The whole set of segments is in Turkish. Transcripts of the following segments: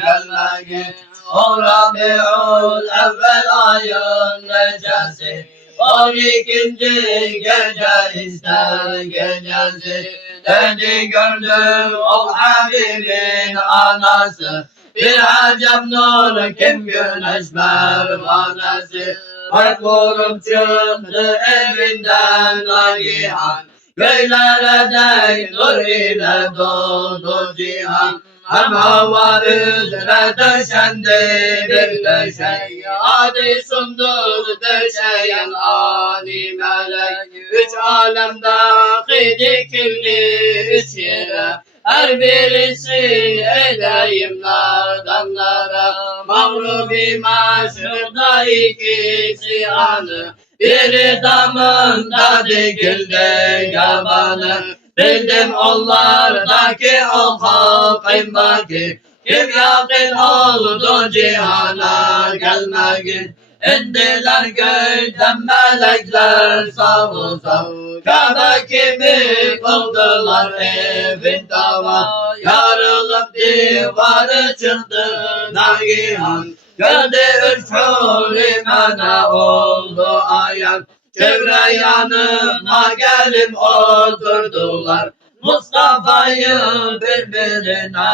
gelmek. O Rabiul evvel ayın necesi, 12. gece ister gecesi. Dedi gördüm o Habibin anası, bir acem nur kim güneş mervanesi. Korkup çıktı evinden nagihan, göylere dek nur ile doldu cihan. Hem hava üzere döşendi bir döşek, adi sundur döşeyen âli melek. Üç alem dâhi dikildi üç yere, her birisi edeyim nardanlara. Mağlubi maşrukta ikisi anı, biri damında dikildi yabanı. Bildim onlardaki o hakim baki, kim yakın oldu cihana gelmek. İndiler göyden melekler savu savu, Kabe kimi kıldılar evin tava. Yarılıp divarı çıktı nagihan, gördü üç hurrimene oldu ayan. Çevre yanıma gelip oturdular, Mustafa'yı birbirine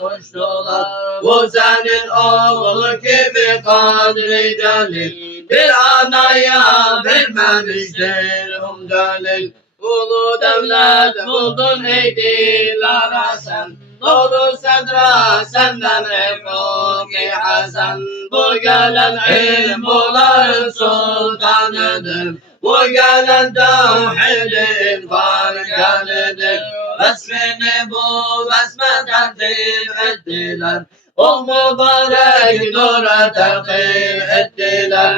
koştular. Bu senin oğlu gibi kadri celil, bir anaya vermemiştir delil. Ulu devlet buldun ey Dilara sen, doğru sedra senden Efuki Hasan. Bu gelen ilmuların sultanıdır, bu gelen tevhidin farkanıdır. Vesfini bu vesme tertip ettiler, o mübarek nura terkip ettiler.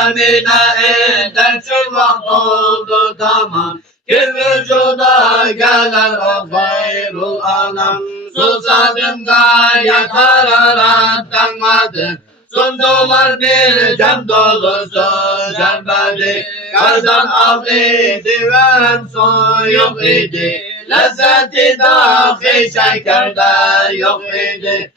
Emine eder çılmak oldu tamam, ki vücuda gelen o hayrul anam. Susadım gayet hararetten vardır, sundular bir cem dolusu şerbeti. Kardan al idi ve hem soyuk idi, lezzeti dahi şekerde yok idi.